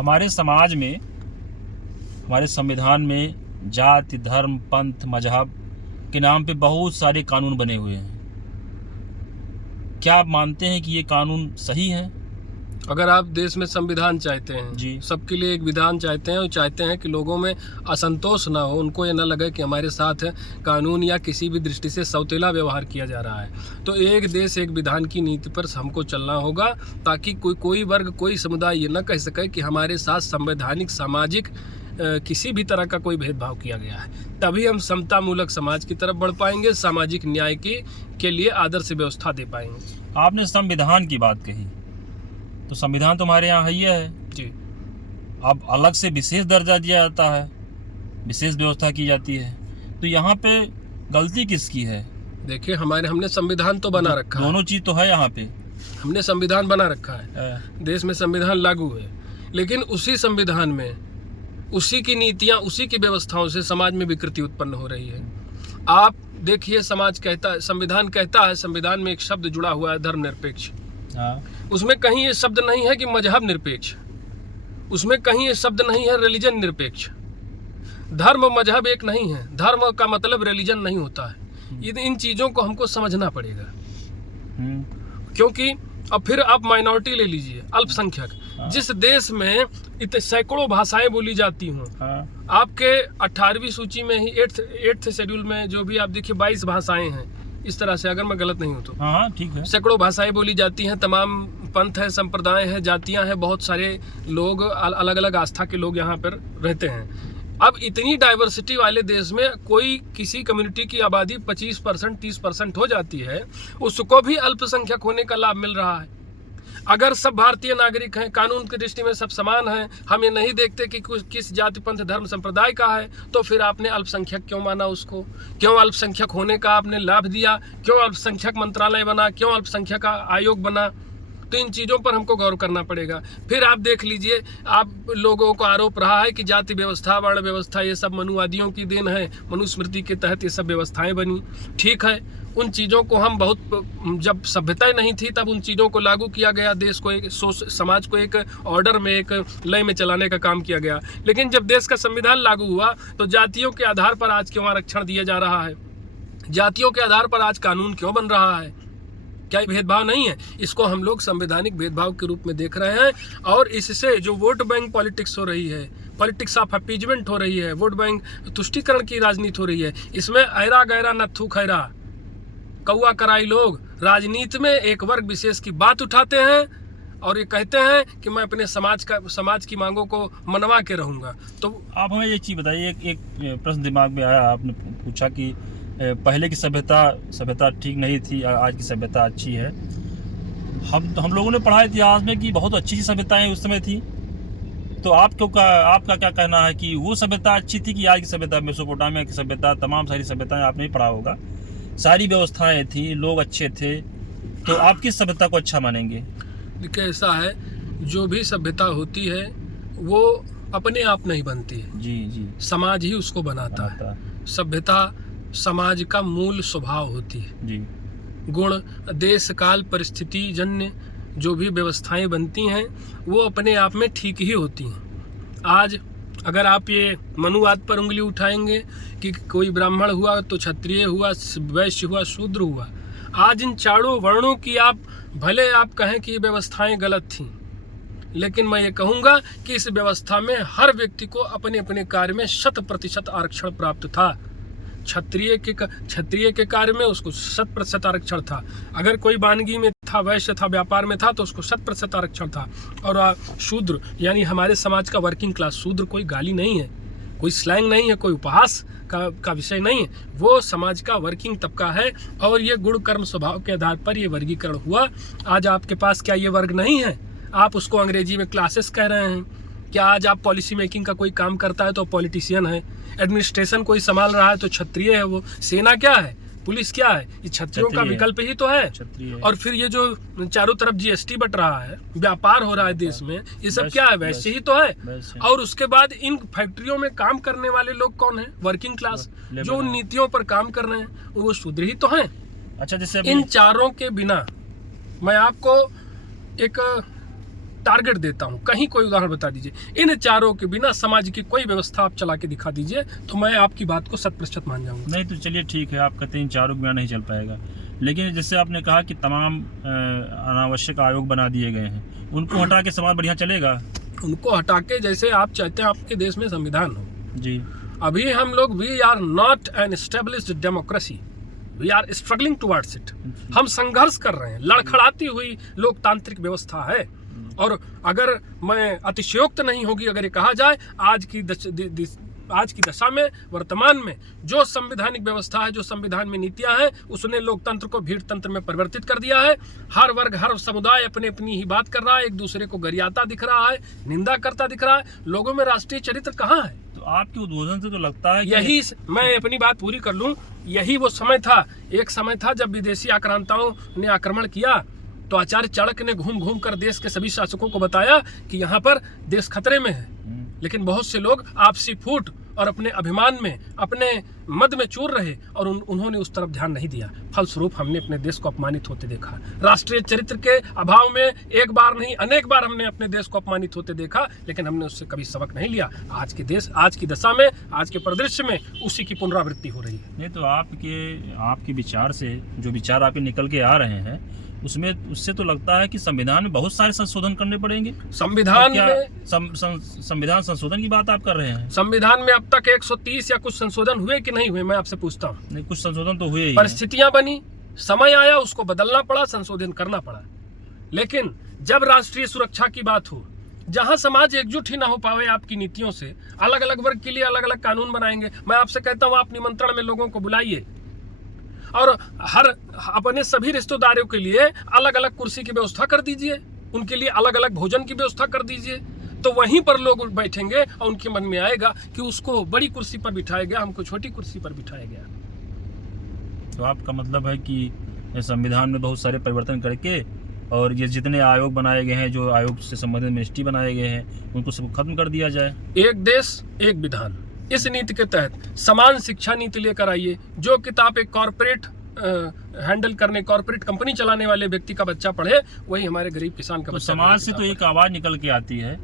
हमारे समाज में, हमारे संविधान में जाति, धर्म, पंथ, मजहब के नाम पे बहुत सारे कानून बने हुए हैं। क्या आप मानते हैं कि ये कानून सही है? अगर आप देश में संविधान चाहते हैं जी, सबके लिए एक विधान चाहते हैं और चाहते हैं कि लोगों में असंतोष ना हो, उनको ये ना लगे कि हमारे साथ कानून या किसी भी दृष्टि से सौतेला व्यवहार किया जा रहा है, तो एक देश एक विधान की नीति पर हमको चलना होगा, ताकि कोई वर्ग, कोई समुदाय ये ना कह सके कि हमारे साथ संवैधानिक, सामाजिक किसी भी तरह का कोई भेदभाव किया गया है। तभी हम समतामूलक समाज की तरफ बढ़ पाएंगे, सामाजिक न्याय के लिए आदर्श व्यवस्था दे पाएंगे। आपने संविधान की बात कही, तो संविधान तुम्हारे यहाँ है ही है जी। अब अलग से विशेष दर्जा दिया जाता है, विशेष व्यवस्था की जाती है, तो यहाँ पे गलती किसकी है? देखिए, हमने संविधान तो बना रखा है, दोनों चीज तो है यहाँ पे। हमने संविधान बना रखा है, देश में संविधान लागू है, लेकिन उसी संविधान में उसी की नीतियां, उसी की व्यवस्थाओं से समाज में विकृति उत्पन्न हो रही है। आप देखिए, समाज कहता है, संविधान कहता है, संविधान में एक शब्द जुड़ा हुआ है, धर्मनिरपेक्ष। उसमें कहीं ये शब्द नहीं है कि मजहब निरपेक्ष, उसमें कहीं ये शब्द नहीं है रिलीजन निरपेक्ष। धर्म मजहब एक नहीं है, धर्म का मतलब रिलीजन नहीं होता है। इन चीज़ों को हमको समझना पड़ेगा, क्योंकि अब फिर आप माइनॉरिटी ले लीजिए, अल्पसंख्यक, जिस देश में इतने सैकड़ों भाषाएं बोली जाती हों, आपके 18वीं सूची में ही 8th शेड्यूल में जो भी आप देखिए 22 भाषाएं हैं, इस तरह से, अगर मैं गलत नहीं हूँ तो। हाँ, ठीक है। सैकड़ों भाषाएं बोली जाती हैं, तमाम पंथ है, संप्रदाय है, जातियां हैं, बहुत सारे लोग, अलग अलग आस्था के लोग यहाँ पर रहते हैं। अब इतनी डाइवर्सिटी वाले देश में कोई किसी कम्युनिटी की आबादी 25%, 30% हो जाती है, उसको भी अल्पसंख्यक होने का लाभ मिल रहा है। अगर सब भारतीय नागरिक हैं, कानून की दृष्टि में सब समान हैं, हम ये नहीं देखते कि किस जाति, पंथ, धर्म, संप्रदाय का है, तो फिर आपने अल्पसंख्यक क्यों माना उसको? क्यों अल्पसंख्यक होने का आपने लाभ दिया? क्यों अल्पसंख्यक मंत्रालय बना? क्यों अल्पसंख्यक आयोग बना? तो इन चीज़ों पर हमको गौर करना पड़ेगा। फिर आप देख लीजिए, आप लोगों को आरोप रहा है कि जाति व्यवस्था, वर्ण व्यवस्था, ये सब मनुवादियों की देन है, मनुस्मृति के तहत ये सब व्यवस्थाएं बनी। ठीक है, उन चीज़ों को हम जब सभ्यता नहीं थी तब उन चीज़ों को लागू किया गया, देश को एक समाज को एक ऑर्डर में, एक लय में चलाने का काम किया गया। लेकिन जब देश का संविधान लागू हुआ तो जातियों के आधार पर आज क्यों आरक्षण दिया जा रहा है? जातियों के आधार पर आज कानून क्यों बन रहा है? क्या भेदभाव नहीं है? इसको हम लोग संवैधानिक भेदभाव के रूप में देख रहे हैं, और इससे जो वोट बैंक पॉलिटिक्स हो रही है, पॉलिटिक्स ऑफ अपीजमेंट हो रही है, वोट बैंक तुष्टीकरण की राजनीति हो रही है, इसमें ऐरा गैरा नत्थू खैरा, कौआ कराई लोग राजनीति में एक वर्ग विशेष की बात उठाते हैं और ये कहते हैं कि मैं अपने समाज की मांगों को मनवा के रहूँगा। तो आप हमें एक चीज़ बताइए, एक प्रश्न दिमाग में आया, आपने पूछा कि पहले की सभ्यता ठीक नहीं थी, आज की सभ्यता अच्छी है। हम लोगों ने पढ़ा इतिहास में कि बहुत अच्छी सभ्यताएं उस समय थी, तो आपका क्या कहना है कि वो सभ्यता अच्छी थी कि आज की सभ्यता? मेसोपोटामिया की सभ्यता, तमाम सारी सभ्यताएं आपने ही पढ़ा होगा, सारी व्यवस्थाएं थी, लोग अच्छे थे, तो आप किस सभ्यता को अच्छा मानेंगे? देखिए, ऐसा है, जो भी सभ्यता होती है वो अपने आप नहीं बनती है, जी, समाज ही उसको बनाता है। सभ्यता समाज का मूल स्वभाव होती है, जी। गुण, देश काल परिस्थिति जन्य जो भी व्यवस्थाएं बनती हैं वो अपने आप में ठीक ही होती हैं। आज अगर आप ये मनुवाद पर उंगली उठाएंगे कि कोई ब्राह्मण हुआ तो क्षत्रिय हुआ, वैश्य हुआ, शूद्र हुआ, आज इन चारों वर्णों की भले आप कहें कि ये व्यवस्थाएं गलत थीं, लेकिन मैं ये कहूँगा कि इस व्यवस्था में हर व्यक्ति को अपने अपने कार्य में 100% आरक्षण प्राप्त था। क्षत्रिय के कार्य में उसको 100% आरक्षण था। अगर कोई वानगी में था, वैश्य था, व्यापार में था, तो उसको 100% आरक्षण था। और शूद्र यानी हमारे समाज का वर्किंग क्लास, शूद्र कोई गाली नहीं है, कोई स्लैंग नहीं है, कोई उपहास का विषय नहीं है, वो समाज का वर्किंग तबका है। और ये गुण कर्म स्वभाव के आधार पर ये वर्गीकरण हुआ। आज आपके पास क्या ये वर्ग नहीं है? आप उसको अंग्रेजी में क्लासेस कह रहे हैं। क्या आज आप पॉलिसी मेकिंग का कोई काम करता है तो पॉलिटिशियन है, एडमिनिस्ट्रेशन कोई संभाल रहा है तो क्षत्रिय है, वो सेना क्या है, पुलिस क्या है? ये क्षत्रियों का विकल्प ही तो है। और फिर ये जो चारों तरफ जीएसटी बट रहा है, व्यापार हो रहा है देश में, ये सब क्या है? वैसे ही तो है। और उसके बाद इन फैक्ट्रियों में काम करने वाले लोग कौन है? वर्किंग क्लास, जो उन नीतियों पर काम कर रहे हैं वो शूद्र ही तो हैं। अच्छा, जैसे इन चारों के बिना मैं आपको एक टारगेट देता हूँ, कहीं कोई उदाहरण बता दीजिए। इन चारों के बिना समाज की कोई व्यवस्था आप चला के दिखा दीजिए तो मैं आपकी बात को 100% मान जाऊँगा। नहीं तो चलिए ठीक है, आप कहते हैं इन चारों के बिना नहीं चल पाएगा, लेकिन जैसे आपने कहा कि तमाम अनावश्यक आयोग बना दिए गए हैं, उनको हटा के समाज बढ़िया चलेगा? उनको हटा के, जैसे आप चाहते हैं आपके देश में संविधान हो जी, अभी हम लोग we are not an established democracy, we are struggling towards it. हम संघर्ष कर रहे हैं, लड़खड़ाती हुई लोकतांत्रिक व्यवस्था है। और अगर मैं अतिशयोक्त नहीं होगी अगर ये कहा जाए, आज की दशा में, वर्तमान में जो संवैधानिक व्यवस्था है, जो संविधान में नीतियां हैं, उसने लोकतंत्र को भीड़ तंत्र में परिवर्तित कर दिया है। हर वर्ग, हर समुदाय अपनी अपनी ही बात कर रहा है, एक दूसरे को गरियाता दिख रहा है, निंदा करता दिख रहा है। लोगों में राष्ट्रीय चरित्र कहाँ है? तो आपके उद्बोधन से तो लगता है यही, मैं अपनी बात पूरी कर लूं, यही वो समय था, एक समय था जब विदेशी आक्रांताओं ने आक्रमण किया तो आचार्य चाणक्य ने घूम घूम कर देश के सभी शासकों को बताया कि यहाँ पर देश खतरे में है। लेकिन बहुत से लोग आपसी फूट और अपने अभिमान में, अपने मद में चूर रहे और उन्होंने उस तरफ ध्यान नहीं दिया। फलस्वरूप हमने अपने देश को अपमानित होते देखा। राष्ट्रीय चरित्र के अभाव में एक बार नहीं अनेक बार हमने अपने देश को अपमानित होते देखा, लेकिन हमने उससे कभी सबक नहीं लिया। आज के देश, आज की दशा में, आज के परिदृश्य में उसी की पुनरावृत्ति हो रही है। नहीं तो आपके विचार से, जो विचार आपके निकल के आ रहे हैं, उससे तो लगता है कि संविधान में बहुत सारे संशोधन करने पड़ेंगे। संविधान में संविधान संशोधन की बात आप कर रहे हैं? संविधान में अब तक 130 या कुछ संशोधन हुए कि नहीं हुए, मैं आपसे पूछता हूँ। नहीं, कुछ संशोधन तो हुए ही। परिस्थितियां बनी, समय आया, उसको बदलना पड़ा, संशोधन करना पड़ा। लेकिन जब राष्ट्रीय सुरक्षा की बात हो, जहां समाज एकजुट ही ना हो पावे आपकी नीतियों से, अलग अलग वर्ग के लिए अलग अलग कानून बनाएंगे। मैं आपसे कहता हूँ, आप निमंत्रण में लोगों को बुलाइए और हर अपने सभी रिश्तेदारों के लिए अलग अलग कुर्सी की व्यवस्था कर दीजिए, उनके लिए अलग अलग भोजन की व्यवस्था कर दीजिए। तो वहीं पर लोग बैठेंगे और उनके मन में आएगा कि उसको बड़ी कुर्सी पर बिठाया गया, हमको छोटी कुर्सी पर बिठाया गया। तो आपका मतलब है कि संविधान में बहुत सारे परिवर्तन करके और ये जितने आयोग बनाए गए हैं, जो आयोग से संबंधित मिनिस्ट्री बनाए गए हैं, उनको सब खत्म कर दिया जाए। एक देश एक विधान, इस नीति के तहत समान शिक्षा नीति लेकर आइए। जो किताब एक कॉर्पोरेट हैंडल करने, कॉर्पोरेट कंपनी चलाने वाले व्यक्ति का बच्चा पढ़े, वही हमारे गरीब किसान का बच्चा। समाज से तो एक आवाज निकल के आती है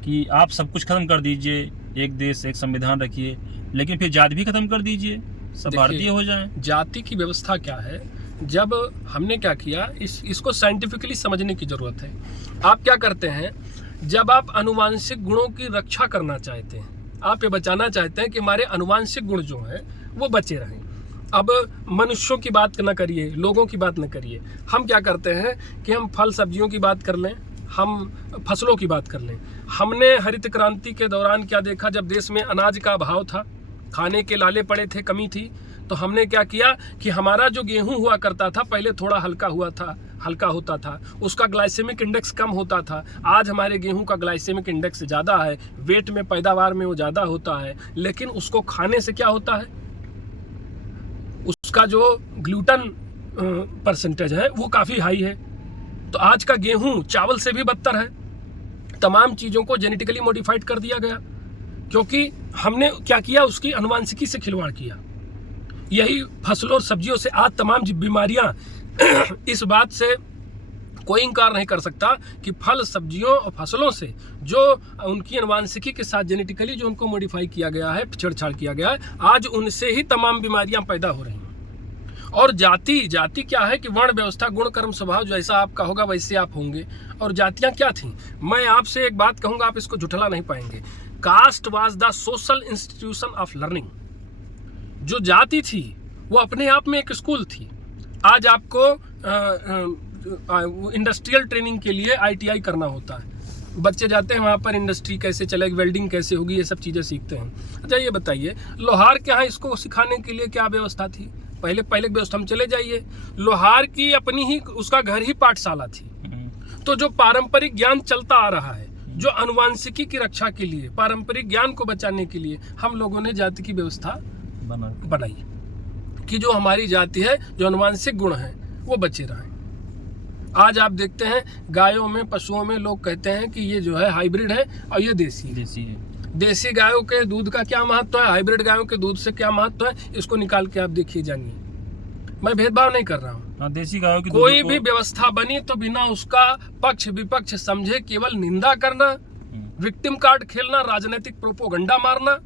कि आप सब कुछ खत्म कर दीजिए, एक देश एक संविधान रखिए, लेकिन फिर जाति भी खत्म कर दीजिए, सब भारतीय हो जाएं। जाति की व्यवस्था क्या है? जब हमने क्या किया, इसको साइंटिफिकली समझने की जरूरत है। आप क्या करते हैं, जब आप अनुवांशिक गुणों की रक्षा करना चाहते हैं, आप ये बचाना चाहते हैं कि हमारे अनुवांशिक गुण जो हैं वो बचे रहें। अब मनुष्यों की बात न करिए, लोगों की बात न करिए, हम क्या करते हैं कि हम फल सब्जियों की बात कर लें, हम फसलों की बात कर लें। हमने हरित क्रांति के दौरान क्या देखा, जब देश में अनाज का अभाव था, खाने के लाले पड़े थे, कमी थी, तो हमने क्या किया कि हमारा जो गेहूं हुआ करता था, पहले थोड़ा हल्का होता था, उसका ग्लाइसेमिक इंडेक्स कम होता था। आज हमारे गेहूं का ग्लाइसेमिक इंडेक्स ज़्यादा है, वेट में, पैदावार में वो ज़्यादा होता है, लेकिन उसको खाने से क्या होता है, उसका जो ग्लूटन परसेंटेज है वो काफ़ी हाई है। तो आज का गेहूं चावल से भी बदतर है। तमाम चीज़ों को जेनेटिकली मॉडिफाइड कर दिया गया, क्योंकि हमने क्या किया, उसकी अनुवांशिकी से खिलवाड़ किया। यही फसलों और सब्जियों से आज तमाम बीमारियां इस बात से कोई इनकार नहीं कर सकता कि फल, सब्जियों और फसलों से जो उनकी अनुवांशिकी के साथ जेनेटिकली जो उनको मॉडिफाई किया गया है, छेड़छाड़ किया गया है, आज उनसे ही तमाम बीमारियां पैदा हो रही हैं। और जाति क्या है कि वर्ण व्यवस्था, गुण कर्म स्वभाव, जैसा आपका होगा वैसे आप होंगे। और जातियां क्या थीं? मैं आपसे एक बात कहूँगा, आप इसको झुठला नहीं पाएंगे। Caste was the social institution of learning. जो जाति थी वो अपने आप में एक स्कूल थी। आज आपको इंडस्ट्रियल ट्रेनिंग के लिए ITI करना होता है, बच्चे जाते हैं वहाँ पर, इंडस्ट्री कैसे चलेगी, वेल्डिंग कैसे होगी, ये सब चीज़ें सीखते हैं। अच्छा ये बताइए, लोहार के यहाँ इसको सिखाने के लिए क्या व्यवस्था थी? पहले व्यवस्था में चले जाइए, लोहार की अपनी ही, उसका घर ही पाठशाला थी। तो जो पारंपरिक ज्ञान चलता आ रहा है, जो अनुवांशिकी की रक्षा के लिए, पारंपरिक ज्ञान को बचाने के लिए हम लोगों ने जाति की व्यवस्था बनाई कि जो हमारी जाति है, जो अनुवांशिक गुण है वो बचे रहें। आज आप देखते हैं गायों में, पशुओं में लोग कहते हैं कि ये जो है हाइब्रिड है और ये देसी है। देसी गायों के दूध का क्या महत्व है, हाइब्रिड गायों के दूध से क्या महत्व है, इसको निकाल के आप देखिए, जानिए। मैं भेदभाव नहीं कर रहा हूँ, हाँ, देसी गायों की कोई भी व्यवस्था बनी तो बिना उसका पक्ष विपक्ष समझे केवल निंदा करना, विक्टिम कार्ड खेलना, राजनीतिक प्रोपोगंडा मारना,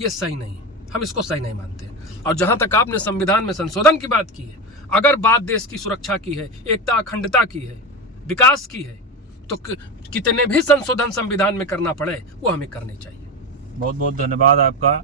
ये सही नहीं। हम इसको सही नहीं मानते। और जहां तक आपने संविधान में संशोधन की बात की है, अगर बात देश की सुरक्षा की है, एकता अखंडता की है, विकास की है, तो कितने भी संशोधन संविधान में करना पड़े वो हमें करने चाहिए। बहुत बहुत धन्यवाद आपका।